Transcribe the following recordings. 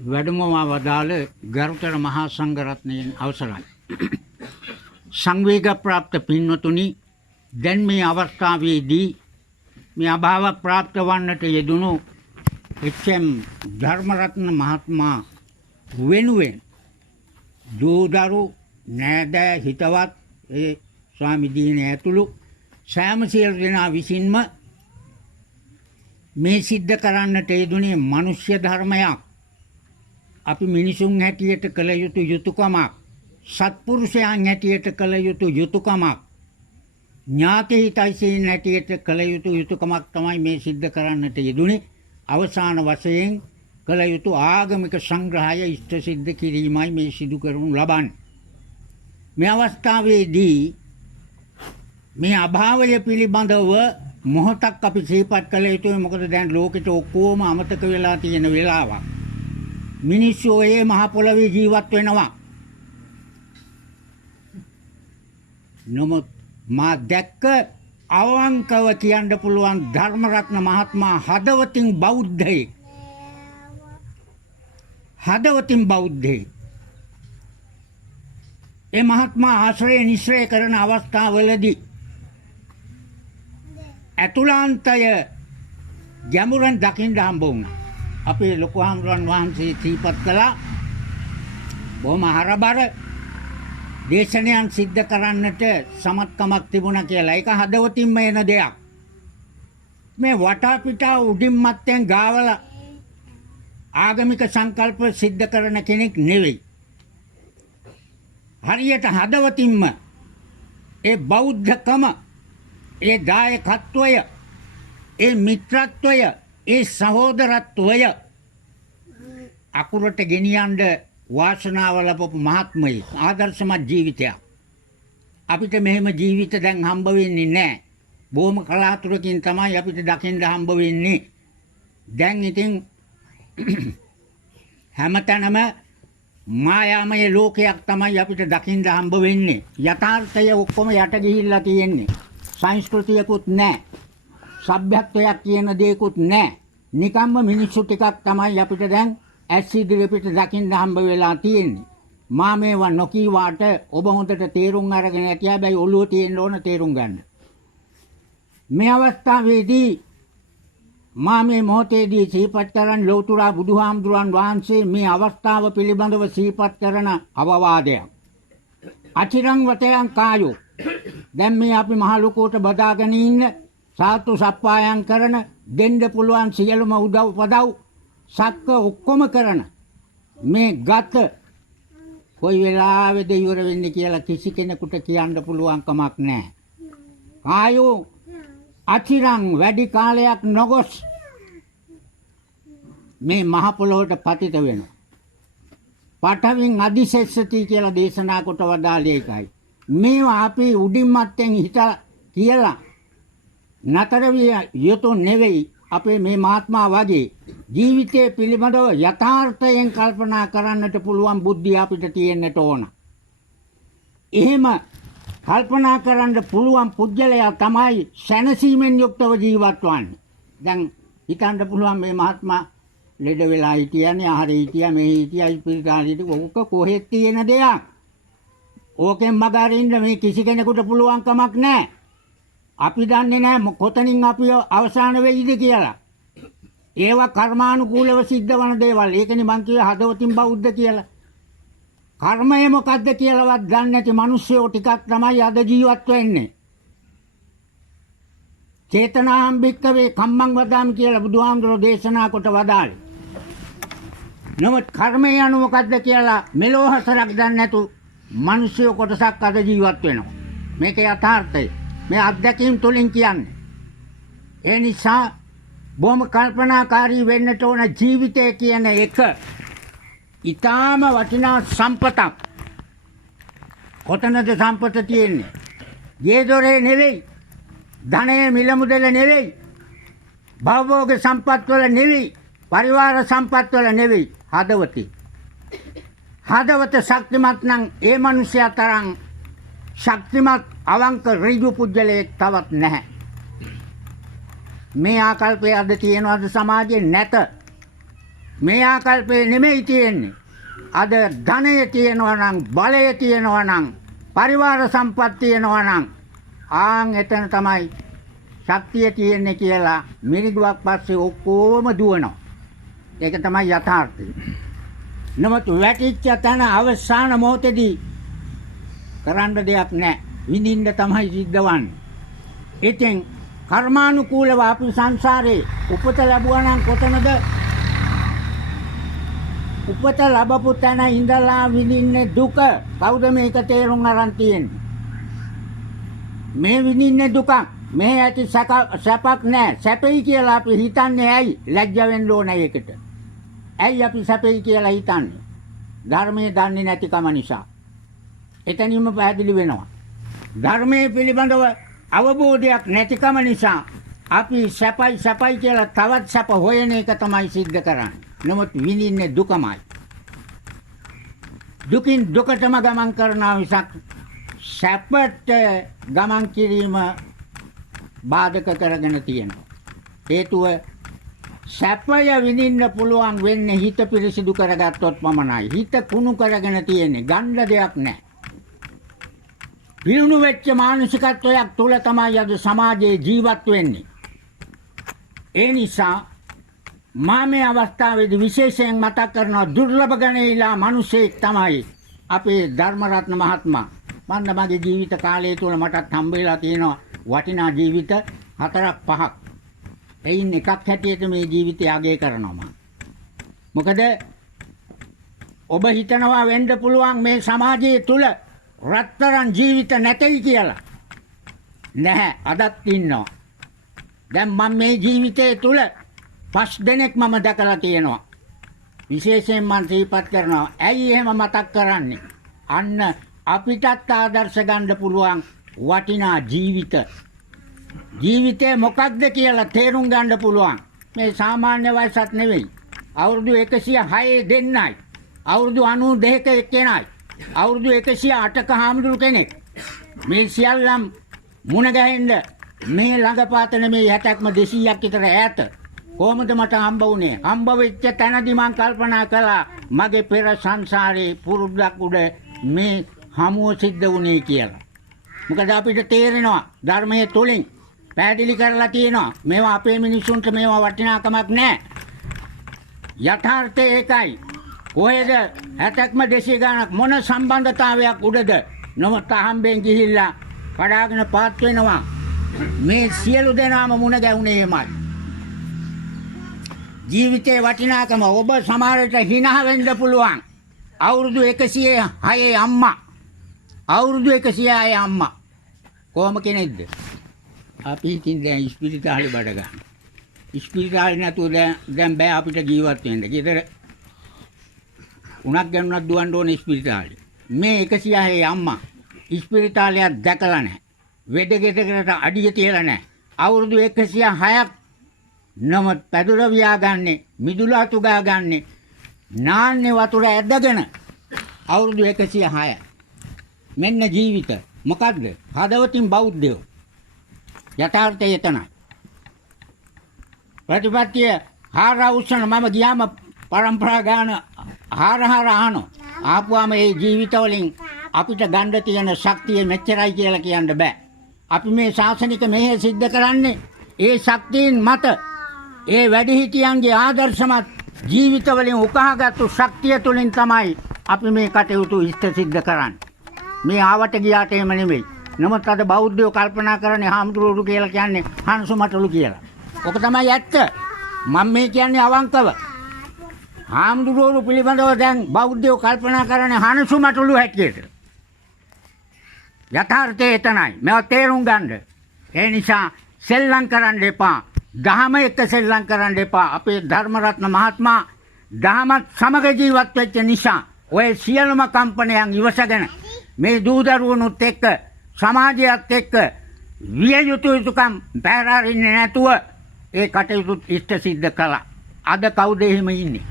වැඩමවා වදාළ ගරුතර මහා සංඝරත්නයන් අවසරයි. සංවේග ප්‍රාප්ත පින්වතුනි, දැන් මේ අවස්ථාවේදී මේ අභාව ප්‍රාප්ත වන්නට යෙදුණු එච්.එම්. ධර්මරත්න මහත්මයා වෙනුවෙන් දූදරු නෑදෑ හිතවත් ඒ ස්වාමි දීන ඇතුළු සෑම සියලු දෙනා විසින්ම මේ සිද්ධ කරන්නට යෙදුනේ මනුෂ්‍ය ධර්මයක්. අපි මිනිසුන් හැටියට කළ යුතු යුතුයකමක්, සත්පුරුෂයන් හැටියට කළ යුතු යුතුයකමක්, ඥාති හිතයිසීන් හැටියට කළ යුතු යුතුයකමක් තමයි මේ සිද්ධ කරන්නට යෙදුනේ. අවසාන වශයෙන් කළ යුතු ආගමික සංග්‍රහය ඉෂ්ට සිද්ධ කිරීමයි මේ සිදු කරනු ලබන්නේ. මේ අවස්ථාවේදී මේ අභාවය පිළිබඳව මොහොතක් අපි සිහිපත් කළ යුතුයි. මොකද දැන් ලෝකෙට ඔක්කොම අමතක වෙලා තියෙන වෙලාවක්. මිනිස්සු ඒ මහ පොළවේ ජීවත් වෙනවා. නමුත් මා දැක්ක අවංකව කියන්න පුළුවන් ධර්මරත්න මහත්මයා හදවතින් බෞද්ධයෙක්. හදවතින් බෞද්ධයෙක්. ඒ මහත්මයා ආශ්‍රය නිශ්‍රය කරන අවස්ථාවලදී ඇතුළාන්තය ගැඹුරෙන් දකින්න හම්බ වුණා. අපේ ලොකු හාමුදුරන් වහන්සේ සිහිපත් කළා බොහොම හරබර දේශනයන් සිද්ධ කරන්නට සමත්කමක් තිබුණා කියලා. ඒක හදවතින්ම එන දෙයක්. මේ වටාපිටා උඩින් මත්තෙන් ගාවල ආගමික සංකල්ප සිද්ධ කරන කෙනෙක් නෙවෙයි. හරියට හදවතින්ම ඒ බෞද්ධකම, ඒ දායකත්වය, ඒ මිත්‍රත්වය, ඒ සහෝදරත්වය අකුරට ගෙනියන්න වාසනාව ලැබපු මහත්මයෙක්. ආදර්ශමත් ජීවිතයක්. අපිට මෙහෙම ජීවිත දැන් හම්බ වෙන්නේ නැහැ. බොහොම කලාතුරකින් තමයි අපිට දකින්න හම්බ වෙන්නේ. දැන් ඉතින් හැමතැනම මායාමය ලෝකයක් තමයි අපිට දකින්න හම්බ වෙන්නේ. යථාර්ථය ඔක්කොම යට ගිහිල්ලා තියෙන්නේ. සංස්කෘතියකුත් නැහැ. සભ્યත්වයක් කියන දෙයක්වත් නැහැ. නිකම්ම මිනිස්සු ටිකක් තමයි අපිට දැන් ඇස් ඉදිරියට දකින්න හම්බ වෙලා තියෙන්නේ. මා මේවා නොකීවාට ඔබ හොඳට තේරුම් අරගෙන ඇති. හැබැයි ඔළුව තියෙන්න ඕන තේරුම් ගන්න. මේ අවස්ථාවේදී මා මේ මොහොතේදී සිහිපත් කරන ලෞතර බුදුහාමුදුරන් වහන්සේ මේ අවස්ථාව පිළිබඳව සිහිපත් කරන අවවාදයක්. අචිරං වතයන් කායෝ. දැන් මේ අපි මහ ලොකුවට බදාගෙන ඉන්න සාතු සප්පායම් කරන දෙන්න පුළුවන් සියලුම උදව් පදව් සක්ක ඔක්කොම කරන මේ ගත කොයි වෙලාවෙද ඉවර වෙන්නේ කියලා කිසි කෙනෙකුට කියන්න පුළුවන් කමක් නැහැ. කායෝ අචිරං වැඩි කාලයක් නොගොස් මේ මහ පොළොවට පතිත වෙනවා. පඨවින් අදිසෙස්සති කියලා දේශනා කොට වදාළේ ඒකයි. මේවා අපි උඩින් මත්තෙන් හිතා කියලා නතර විය යුතු නෙවෙයි. අපේ මේ මහත්මයා වගේ ජීවිතයේ පිළිබඳව යථාර්ථයෙන් කල්පනා කරන්නට පුළුවන් බුද්ධිය අපිට තියෙන්නට ඕන. එහෙම කල්පනා කරන්න පුළුවන් පුජ්‍යලයා තමයි සැනසීමෙන් යුක්තව ජීවත් වන්නේ. දැන් හිතන්න පුළුවන් මේ මහත්මයා ලෙඩ වෙලා හිටියනේ, ආහාර හිටියා, මේ හිටියා, ඉස්පිරිතාලෙට ඕක කොහෙද තියෙන දෙයක්. ඕකෙන් මගහරින්න මේ කිසි කෙනෙකුට පුළුවන් කමක් නැහැ. අපි දන්නේ නැහැ කොතනින් අපි අවසාන වෙයිද කියලා. ඒවා කර්මානුකූලව සිද්ධ වන දේවල්. ඒකනේ මං කියේ හදවතින් බෞද්ධ කියලා. කර්මය මොකද්ද කියලාවත් දන්නේ නැති මිනිස්සුયો ටිකක් තමයි අද ජීවත් වෙන්නේ. චේතනාම් භික්කවේ කම්මං වදාමි කියලා බුදුහාමුදුරෝ දේශනා කොට වදාළේ. නමුත් කර්මය යනු මොකද්ද කියලා මෙලෝ හතරක් දන්නේ නැතු මිනිස්සුયો කොටසක් අද ජීවත් වෙනවා. මේක යථාර්ථය. මේ අත්දැකීම් තුලින් කියන්නේ. ඒ නිසා බොහොම කල්පනාකාරී වෙන්නට ඕන. ජීවිතය කියන එක ඊටාම වටිනා සම්පතක්. කොතනද සම්පත තියෙන්නේ? ගේ දොරේ නෙවෙයි, ධනය මිල මුදල නෙවෙයි, භවෝග සම්පත් වල නෙවෙයි, පරිවාර සම්පත් වල නෙවෙයි, හදවතේ. හදවත ශක්තිමත් නම් ඒ මිනිසයා තරම් ශක්තිමත් අවංක ඍජු පුජ්‍යලයක් තවත් නැහැ. මේ ආකල්පය අද තියෙනවද සමාජයේ? නැත. මේ ආකල්පේ නෙමෙයි තියෙන්නේ. අද ධනය තියෙනවා නම්, බලය තියෙනවා නම්, පරිවාර සම්පත් තියෙනවා නම් ආන් එතන තමයි ශක්තිය තියෙන්නේ කියලා මිනිගුවක් පස්සේ ඔක්කොම දුවනවා. ඒක තමයි යථාර්ථය. නමුත් වැටිච්ච තැන අවසාන මොහොතේදී කරන්න දෙයක් නැහැ. විඳින්න තමයි සිද්ධ වන්නේ. ඉතින් කර්මානුකූලව අපි සංසාරේ උපත ලැබුවා නම් කොතනද? උපත ලැබපු තැන ඉඳලා විඳින්නේ දුක. කවුද මේක තේරුම් අරන් තියෙන්නේ? මේ විඳින්නේ දුක. මේ ඇති සැපක් නැහැ. සැපයි කියලා අපි හිතන්නේ ඇයි? ලැජ්ජ වෙන්න ඕන ඒකට. ඇයි අපි සැපයි කියලා හිතන්නේ? ධර්මයේ දන්නේ නැතිකම නිසා. එතනින්ම පැහැදිලි වෙනවා. ධර්මයේ පිළිබඳව අවබෝධයක් නැතිකම නිසා අපි සැපයි කියලා තවත් සැප හොයන එක තමයි සිද්ධ කරන්නේ. නමුත් විඳින්නේ දුකමයි. දුකින් දුකටම ගමන් කරනවා මිසක් සැපට ගමන් කිරීම බාධක කරගෙන තියෙනවා. හේතුව සැපය විඳින්න පුළුවන් වෙන්නේ හිත පිරිසිදු කරගත්තොත් පමණයි. හිත කුණු කරගෙන තියෙන්නේ. ගන්න දෙයක් නැහැ. පිරුණු වෙච්ච මානසිකත්වයක් තුළ තමයි අද සමාජයේ ජීවත් වෙන්නේ. ඒ නිසා මා මේ අවස්ථාවේදී විශේෂයෙන් මතක් කරනවා දුර්ලභ ගණේලා මිනිසෙක් තමයි අපේ ධර්මරත්න මහත්මයා. මම මගේ ජීවිත කාලය තුළ මටත් හම්බෙලා තියෙනවා වටිනා ජීවිත 4-5ක්. එයින් එකක් හැටියට මේ ජීවිතය අගය කරනවා මම. මොකද ඔබ හිතනවා වෙන්න පුළුවන් මේ සමාජයේ තුල රත්තරන් ජීවිත නැtei කියලා. නැහැ, අදත් ඉන්නවා. දැන් මම මේ ජීවිතයේ තුල 5 දෙනෙක් මම දැකලා තියෙනවා. විශේෂයෙන් මම සිහිපත් කරනවා. ඇයි එහෙම මතක් කරන්නේ? අන්න අපිටත් ආදර්ශ ගන්න පුළුවන් වටිනා ජීවිත. ජීවිතේ මොකක්ද කියලා තේරුම් ගන්න පුළුවන්. මේ සාමාන්‍ය වයසක් නෙවෙයි. අවුරුදු 106 දෙන්නයි. අවුරුදු 92ක එක්කෙනයි. අවුරුදු 108ක හාමුදුරු කෙනෙක්. මේ සියල්ලම් මුණ ගැහෙන්න මේ ළඟපාතන මේ 60ක්ම 200ක් විතර ඈත. කොහොමද මට හම්බ වුණේ? හම්බ වෙච්ච තැනදී මම කල්පනා කළා මගේ පෙර සංසාරේ පුරුද්දක් උඩ මේ හමුව සිද්ධ වුණේ කියලා. මොකද අපිට තේරෙනවා ධර්මයේ තුලින් පැහැදිලි කරලා තියෙනවා මේවා අපේ මිනිසුන්ට මේවා වටිනාකමක් නැහැ. යථාර්ථය ඒකයි. කොහෙද 60ක්ම 200 ගණක් මොන සම්බන්ධතාවයක් උඩද? නමුත් අහම්බෙන් ගිහිල්ලා කඩාගෙන පාත් වෙනවා. මේ සියලු දෙනාම මුණ ගැහුනේ එමයි. ජීවිතේ වටිනාකම ඔබ සමහරට හිනහ වෙන්න පුළුවන්. අවුරුදු 106 අම්මා. අවුරුදු 106 අම්මා. කොහොම කෙනෙක්ද? අපි ඉතින් දැන් ඉස්පිරිතාලේ බඩ ගන්න. ඉස්පිරිතාලේ නැතුව දැන් බෑ අපිට ජීවත් වෙන්න. ගෙදර උණක් ගන්නවත් දුවන්න ඕනේ ඉස්පිරිතාලේ. මේ 106 අම්මා ඉස්පිරිතාලයක් දැකලා නැහැ. වෙදගෙදරකට අඩිය තියලා නැහැ. අවුරුදු 106ක් නමුත් පැදුර වියාගන්නේ, මිදුල අතු ගාගන්නේ, නාන්නේ වතුර ඇදගෙන අවුරුදු 106. මෙන්න ජීවිත. මොකද්ද? හදවතින් බෞද්ධයෝ. යථාර්ථය එතනයි. ප්‍රතිපත්තිය හාර උස්සන මම ගියාම පරම්පරා ගාන හාර අහනවා. ආපුවාම මේ ජීවිතවලින් අපිට ගන්න තියෙන ශක්තිය මෙච්චරයි කියලා කියන්න බෑ. අපි මේ ශාසනික මෙහෙය සිද්ධ කරන්නේ ඒ ශක්තියින් මත ඒ වැඩිහිටියන්ගේ ආදර්ශමත් ජීවිතවලින් උකහාගත්තු ශක්තිය තුලින් තමයි අපි මේ කටයුතු ඉෂ්ට සිද්ධ කරන්නේ. මේ ආවට ගියාට එහෙම නෙමෙයි. නමුත් අද බෞද්ධයෝ කල්පනා කරන්නේ හාමුදුරුවෝ කියලා කියන්නේ හංසුමටලු කියලා. ඔක තමයි ඇත්ත. මම මේ කියන්නේ අවංකව. හාමුදුරුවෝ පිළිබඳව දැන් බෞද්ධයෝ කල්පනා කරන්නේ හංසුමටලු හැටියට. යථාර්ථය එතනයි. මේවා තේරුම් ගන්න. ඒ නිසා සෙල්ලම් කරන්න එපා. දහම එක්ක සෙල්ලම් කරන්න එපා. අපේ ධර්මරත්න මහත්මයා දහමත් සමග ජීවත් වෙච්ච නිසා ඔය සියලුම කම්පනයන් ඉවසගෙන මේ දූ දරුවනුත් එක්ක සමාජයත් එක්ක විය යුතු යුතුකම් පැහැරෙන්නේ නැතුව ඒ කටයුතු ඉෂ්ට සිද්ධ කළා. අද කවුද එහෙම ඉන්නේ?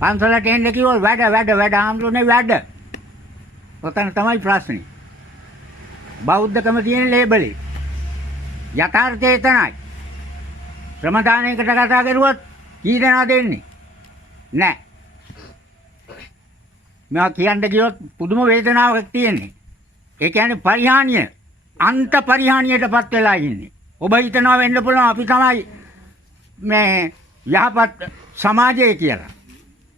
පන්සලට එන්න කිව්වොත් වැඩ ආම්දුනේ වැඩ. ඔතන තමයි ප්‍රශ්නේ. බෞද්ධකම තියෙන ලේබලේ. යථාර්ථය එතනයි. ශ්‍රමදානයකට කතා කරුවොත් කී දෙනා දෙන්නේ? නෑ. මම කියන්න ගියොත් පුදුම වේදනාවක් තියෙන්නේ. ඒ කියන්නේ පරිහානිය, අන්ත පරිහානියටපත් වෙලා ඉන්නේ. ඔබ හිතනවා වෙන්න පුළුවන් අපි තමයි මේ යහපත් සමාජය කියලා.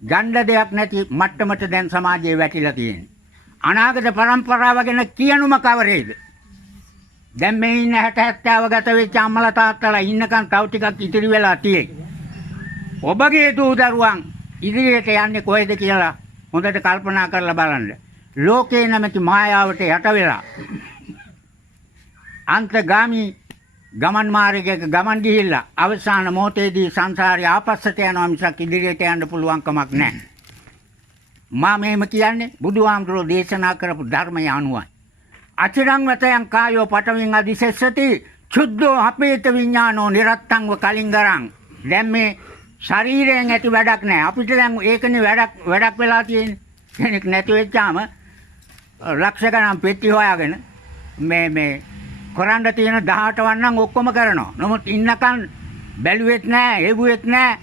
ගණ්ඩ දෙයක් නැති මට්ටමට දැන් සමාජයේ වැටිලා තියෙන්නේ. අනාගත પરම්පරාව ගැන කියනුම කවරේද? දැන් මේ ඉන්න 60 70 ගත වෙච්ච අම්මලා තාත්තලා ඉන්නකන් තව ටිකක් ඉතිරි වෙලා තියෙයි. ඔබගේ දූ දරුවන් ඉදිරියට යන්නේ කොහෙද කියලා හොඳට කල්පනා කරලා බලන්න. ලෝකේ නැමැති මායාවට යට වෙලා අන්තගාමී ගමන් මාර්ගයක ගමන් ගිහිල්ලා අවසාන මොහොතේදී සංසාරේ ආපස්සට යනවා මිසක් ඉදිරියට යන්න පුළුවන් කමක් නැහැ. මා මෙහෙම කියන්නේ බුදුහාමුදුරෝ දේශනා කරපු ධර්මය අනුවයි. අචිරං වතයන් කායෝ පඨවින් අදිසෙස්සති චුද්ධෝ අපේත විඥානෝ නිරත්තංව කලින්ගරං. දැන් මේ ශරීරයෙන් ඇති වැඩක් නැහැ. අපිට දැන් ඒකනේ වැඩක් වෙලා තියෙන්නේ. කෙනෙක් නැති වෙච්චාම ලක්ෂ ගණන් පෙට්ටි හොයාගෙන මේ කරන්න තියෙන 18 වන්නම් ඔක්කොම කරනවා. නමුත් ඉන්නකන් බැලුවෙත් නැහැ, හෙව්වෙත් නැහැ,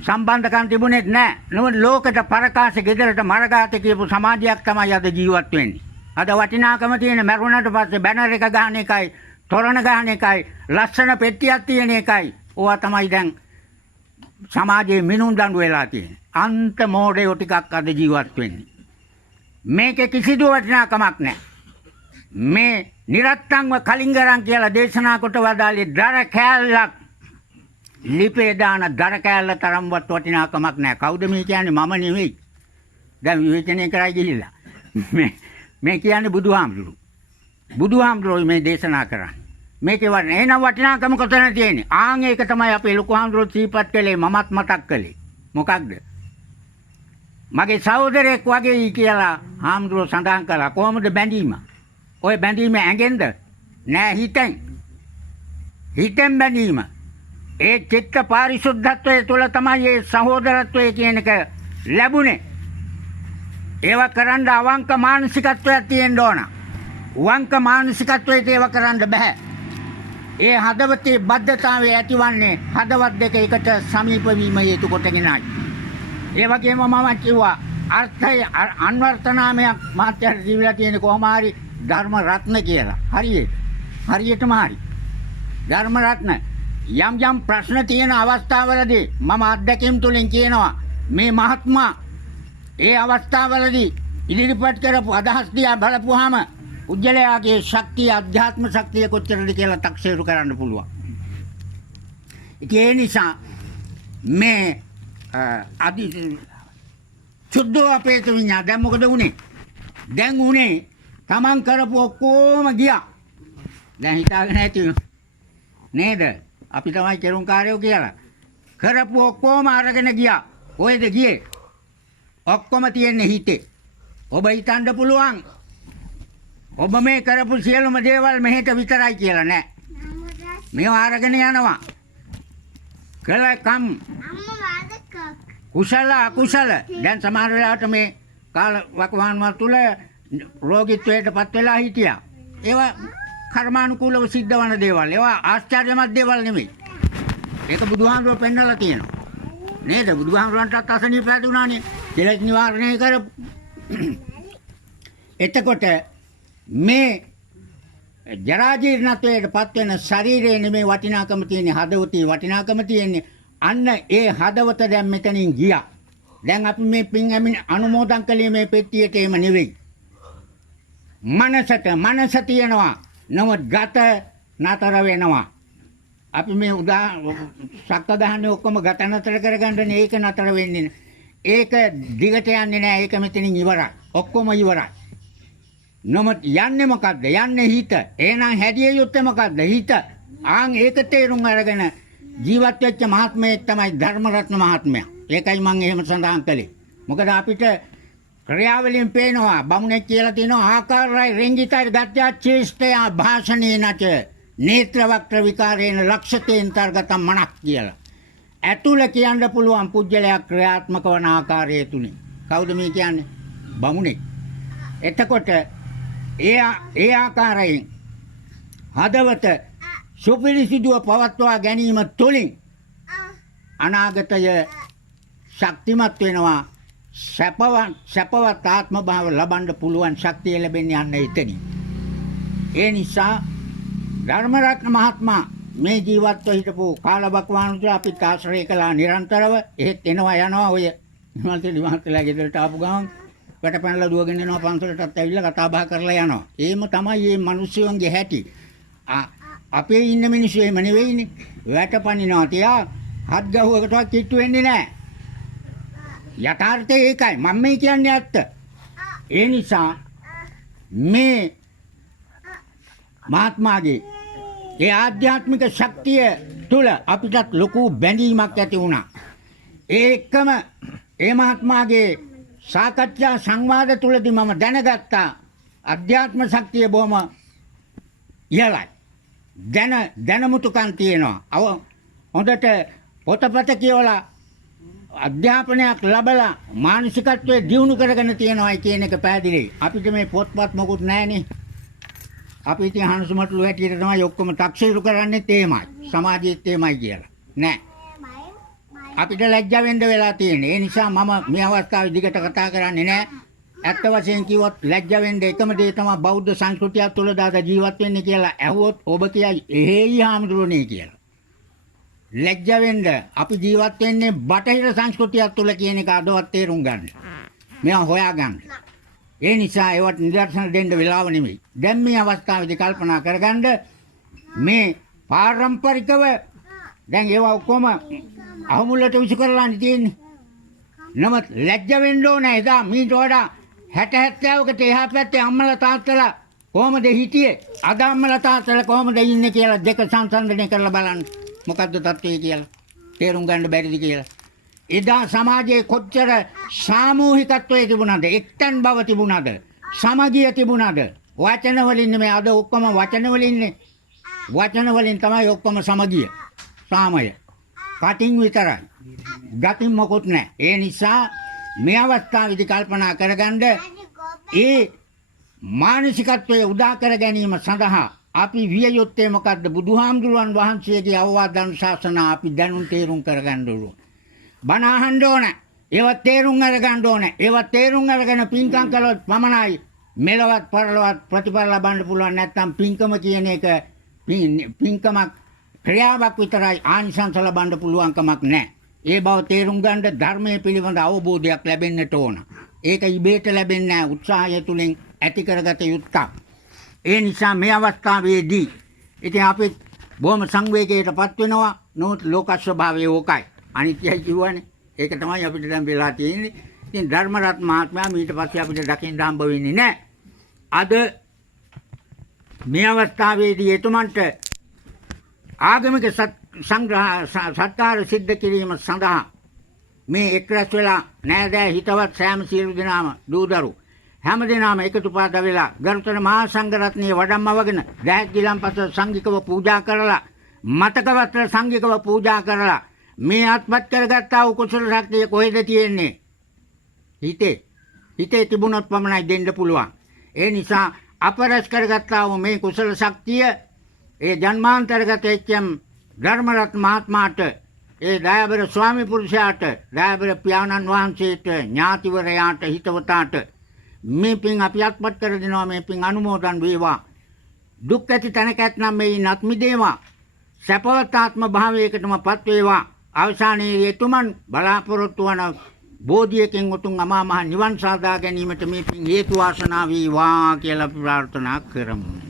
සම්බන්ධකම් තිබුණෙත් නැහැ. නමුත් ලෝකෙට පරකාසේ ගෙදරට මරගාතේ කියපු සමාජයක් තමයි අද ජීවත් වෙන්නේ. අද වටිනාකම තියෙන මරුණට පස්සේ බැනර් එක ගන්න එකයි, තොරණ ගන්න එකයි, ලස්සන පෙට්ටියක් තියෙන එකයි. ඕවා තමයි දැන් සමාජයේ මිනුම් දඬු වෙලා තියෙන්නේ. අන්ත මෝඩයෝ ටිකක් අද ජීවත් වෙන්නේ. මේකේ කිසිදු වටිනාකමක් නැහැ. මේ නිරත්තංව කලින්ගරන් කියලා දේශනා කොට වදාළේ දර කෑල්ලක් ලිපේ දාන දර කෑල්ල තරම්වත් වටිනාකමක් නැහැ. කවුද මේ කියන්නේ? මම නෙවෙයි. දැන් විවේචනය කරයි ගිහිල්ලා. මේ කියන්නේ බුදුහාමුදුරුවෝ. බුදුහාමුදුරුවෝ මේ දේශනා කරන්නේ. මේකේ එනම් වටිනාකම කොතන තියෙන්නේ? ආන් ඒක තමයි අපේ ලොකු හාමුදුරුවෝ සීපත් කළේ, මමත් මතක් කළේ. මොකක්ද? මගේ සහෝදරයෙක් වගේ කියලා හාමුදුරුවෝ සඳහන් කළා. කොහොමද බැඳීම? ඔය බැඳීම ඇඟෙන්ද? නෑ, හිතෙන්. හිතෙන් බැඳීම. ඒ චිත්ත පාරිශුද්ධත්වයේ තුල තමයි මේ සහෝදරත්වයේ කියන එක ලැබුණේ. ඒවා කරන්න අවංක මානසිකත්වයක් තියෙන්න ඕන. වංක මානසිකත්වයට ඒවා කරන්න බෑ. ඒ හදවතේ බද්ධතාවය ඇතිවන්නේ හදවත් දෙක එකට සමීප වීම හේතු කොටගෙනයි. ඒ වගේම මම කිව්වා අර්ථය අන්වර්ථනාමයක් මාත්‍යට දීලා තියෙන කොහොම හරි ධර්ම රත්න කියලා. හරියටම හරි. ධර්ම රත්න යම් ප්‍රශ්න තියෙන අවස්ථාවලදී මම අත්දැකීම් තුලින් කියනවා මේ මහත්මයා ඒ අවස්ථාවලදී ඉදිරිපත් කරපු අදහස් දිහා බලපුවාම උජ්ජලයාගේ ශක්තිය, අධ්‍යාත්ම ශක්තිය කොච්චරද කියලා තක්සේරු කරන්න පුළුවන්. ඒ නිසා මේ චුද්ධෝ අපේත විඤ්ඤා දැන් මොකද උනේ? දැන් උනේ තමන් කරපු ඔක්කොම ගියා. දැන් හිතාගෙන ඇති නේද? අපි තමයි කෙරුම්කාරයෝ කියලා. කරපු ඔක්කොම අරගෙන ගියා. කොහෙද ගියේ? ඔක්කොම තියෙන්නේ හිතේ. ඔබ හිතන්න පුළුවන් ඔබ මේ කරපු සියලුම දේවල් මෙහෙට විතරයි කියලා නෑ. මේවා අරගෙන යනවා. කලකම් කුසල අකුසල දැන් සමහර වෙලාවට මේ කාල වකවානුව තුල රෝගීත්වයටපත් වෙලා හිටියා. ඒවා කර්මානුකූලව සිද්ධ වන දේවල්. ඒවා ආශ්චර්යමත් දේවල් නෙමෙයි. ඒක බුදුහාමුදුරුවෝ පෙන්නලා තියෙනවා. නේද? බුදුහාමුදුරන්ටත් අසනීප ඇතිුණානේ. කෙලෙස් නිවාරණය කරපු. එතකොට මේ ජරා ජීර්ණත්වයටපත් වෙන ශරීරයේ නෙමේ වටිනාකම තියෙන්නේ, හදවතේ වටිනාකම තියෙන්නේ. අන්න ඒ හදවත දැන් මෙතනින් ගියා. දැන් අපි මේ පින් අනුමෝදන් කළේ මේ පෙට්ටියට එහෙම නෙවෙයි. මනස තියෙනවා. නමුත් ගත නතර වෙනවා. අපි මේ සක්ක ගහන්නේ ඔක්කොම ගත නතර කරගන්නනේ. ඒක නතර වෙන්නේ නැහැ. ඒක දිගට යන්නේ නැහැ. ඒක මෙතනින් ඉවරයි. ඔක්කොම ඉවරයි. නමුත් යන්නේ මොකද්ද? යන්නේ හිත. එහෙනම් හැදිය යුත්තේ මොකද්ද? හිත. ආන් ඒක තේරුම් අරගෙන ජීවත් වෙච්ච මහත්මයෙක් තමයි ධර්මරත්න මහත්මයා. ඒකයි මම එහෙම සඳහන් කළේ. මොකද අපිට ක්‍රියාවලියෙන් පේනවා බමුණෙක් කියලා තියෙනවා ආකාරයි රෙංගිතයි ගත්‍යා චේෂ්ඨය භාෂණේ නැච නේත්‍ර වක්‍ර විකාරේන ලක්ෂතේන්තර්ගතම් මනක් කියලා. ඇතුළ කියන්න පුළුවන් පුජ්‍යලයක් ක්‍රියාත්මක වන ආකාරය තුනේ. කවුද මේ කියන්නේ? බමුණෙක්. එතකොට ඒ ආකාරයෙන් හදවත සුපිරිසිදුව පවත්වා ගැනීම තුළින් අනාගතය ශක්තිමත් වෙනවා. සැපවත් ආත්ම භාව ලබන්න පුළුවන් ශක්තිය ලැබෙන්නේ යන්න එතනින්. ඒ නිසා ධර්මරත්න මහත්මයා මේ ජීවත්ව හිටපු කාලබක්වානුතුල අපිත් ආශ්‍රය කළා නිරන්තරව. එහෙත් එනවා යනවා ඔය හිමල්තේ මහත්තයලා ගෙදරට ආපු ගමන් වැටපැනලා දුවගෙන යනවා පන්සලටත් ඇවිල්ලා කතා බහ කරලා යනවා. ඒම තමයි මේ මිනිස්සුන්ගේ හැටි. අපේ ඉන්න මිනිස්සු එහෙම නෙවෙයිනේ. වැටපනිනවා තියා හත් ගහුවකටවත් කිට්ටු වෙන්නේ නැහැ. යථාර්ථය ඒකයි. මම මේ කියන්නේ ඇත්ත. ඒ නිසා මේ මහත්මාගේ ඒ ආධ්‍යාත්මික ශක්තිය තුල අපිටත් ලොකු බැඳීමක් ඇති වුණා. ඒ එක්කම ඒ මහත්මාගේ සාකච්ඡා සංවාද තුලදී මම දැනගත්තා අධ්‍යාත්ම ශක්තිය බොහොම ඉහළයි. දැනමුතුකම් තියෙනවා. හොඳට පොතපත කියවලා අධ්‍යාපනයක් ලැබලා මානසිකත්වයේ දියුණු කරගෙන තියෙනවා කියන එක පැහැදිලියි. අපිට මේ පොත්පත් මොකුත් නැහැනේ. අපි ඉතින් හංසමට්ලු හැටියට තමයි ඔක්කොම තක්සේරු කරන්නේ තේමයි. සමාජයේත් තේමයි කියලා. නෑ. අපිට ලැජ්ජා වෙන්න වෙලා තියෙන්නේ. ඒ නිසා මම මේ අවස්ථාවේ දිගට කතා කරන්නේ නෑ. ඇත්ත වශයෙන් කිව්වොත් ලැජ්ජා වෙන්න එකම දේ තමයි බෞද්ධ සංස්කෘතිය තුළ දාද ජීවත් වෙන්නේ කියලා ඇහුවොත් ඔබ කියයි එහෙයි හාමුදුරනේ කියලා. ලැජ්ජා වෙන්න අපි ජීවත් වෙන්නේ බටහිර සංස්කෘතිය තුළ කියන එක අදවත් තේරුම් ගන්න. මේවා හොයාගන්න. ඒ නිසා ඒවට නිදර්ශන දෙන්න වෙලාව නෙමෙයි. දැන් මේ අවස්ථාවේදී කල්පනා කරගන්න මේ පාරම්පරිකව දැන් ඒවා ඔක්කොම අහමුලට විසු කරලා තියෙන්නේ. නමුත් ලැජ්ජ වෙන්න ඕනේ. එදා මීට වඩා 60 70කට එහා පැත්තේ අම්මලා තාත්තලා කොහොමද හිටියේ? අද අම්මලා තාත්තලා කොහොමද ඉන්නේ කියලා දෙක සංසන්දනය කරලා බලන්න. මොකද්ද තත්ත්වය කියලා තේරුම් ගන්න බැරිද කියලා. එදා සමාජයේ කොච්චර සාමූහිකත්වයේ තිබුණාද? එක්තන් බව තිබුණාද? සමගිය තිබුණාද? වචන වලින් නෙමෙයි අද ඔක්කොම වචන වලින්නේ. වචන වලින් තමයි ඔක්කොම සමගිය. සාමය. කටින් විතරයි. ගතින් මොකොත් නැහැ. ඒ නිසා මේ අවස්ථාවේදී කල්පනා කරගන්න ඒ මානසිකත්වයේ උදා කර ගැනීම සඳහා අපි විය යුත්තේ මොකද්ද? බුදුහාමුදුරුවන් වහන්සේගේ අවවාද අනුශාසනා අපි දැනුම් තේරුම් කරගන්න ඕන. බණ අහන්න ඕන. ඒවා තේරුම් අරගන්න ඕන. ඒවා තේරුම් අරගෙන පින්කම් කළොත් පමණයි මෙලවත් පරලවත් ප්‍රතිඵල ලබන්න පුළුවන්. නැත්නම් පින්කම කියන එක පින්කමක් ක්‍රියාවක් විතරයි ආනිසංස ලබන්න පුළුවන් කමක් නැහැ. ඒ බව තේරුම් ගන්න ධර්මයේ පිළිබඳ අවබෝධයක් ලැබෙන්නට ඕන. ඒක ඉබේට ලැබෙන්නේ නැහැ. උත්සාහය තුලින් ඇති කරගත යුත්තක්. ඒ නිසා මේ අවස්ථාවේදී ඉතින් අපි බොහොම සංවේගයකටපත් වෙනවා. නමුත් ලෝක ස්වභාවය ඕකයි. අනිත්‍යයි කියවනේ. ඒක තමයි අපිට දැන් වෙලා තියෙන්නේ. ඉතින් ධර්මරත් මහත්මයා ඊට පස්සේ අපිට දකින්න හම්බ වෙන්නේ නැහැ. අද මේ අවස්ථාවේදී එතුමන්ට ආගමික සත්කාර සිද්ධ කිරීම සඳහා මේ එක්රැස් වෙලා නෑදෑ හිතවත් සෑම සියලු දෙනාම දූදරු හැම දෙනාම එකතු පාද වෙලා ගරුතර මහා සංඝරත්නයේ වඩම්මවගෙන දැහැත් ගිලන්පස සංඝිකව පූජා කරලා මතකවත්‍ර සංඝිකව පූජා කරලා මේ අත්පත් කරගත්තා වූ කුසල ශක්තිය කොහෙද තියෙන්නේ? හිතේ තිබුණොත් පමණයි දෙන්න පුළුවන්. ඒ නිසා අපරස් කරගත්තා වූ මේ කුසල ශක්තිය ඒ ජන්මාන්තරගත එච්චම් ධර්මරත් මහත්මයාට ඒ දයාබර ස්වාමි පුරුෂයාට දයාබර පියාණන් වහන්සේට ඥාතිවරයාට හිතවතාට මේ පින් අපි අත්පත් කර දෙනවා. මේ පින් අනුමෝදන් වේවා. දුක් ඇති තැනක ඇතනම් මේ නත් මිදේවා. සැපවත් ආත්ම භාවයකටමපත් වේවා. අවසානයේ එතුමන් බලාපොරොත්තු වන බෝධියකින් උතුම් අමා මහ නිවන් සාදා ගැනීමට මේ පින් හේතු වාසනා වේවා කියලා ප්‍රාර්ථනා කරමු.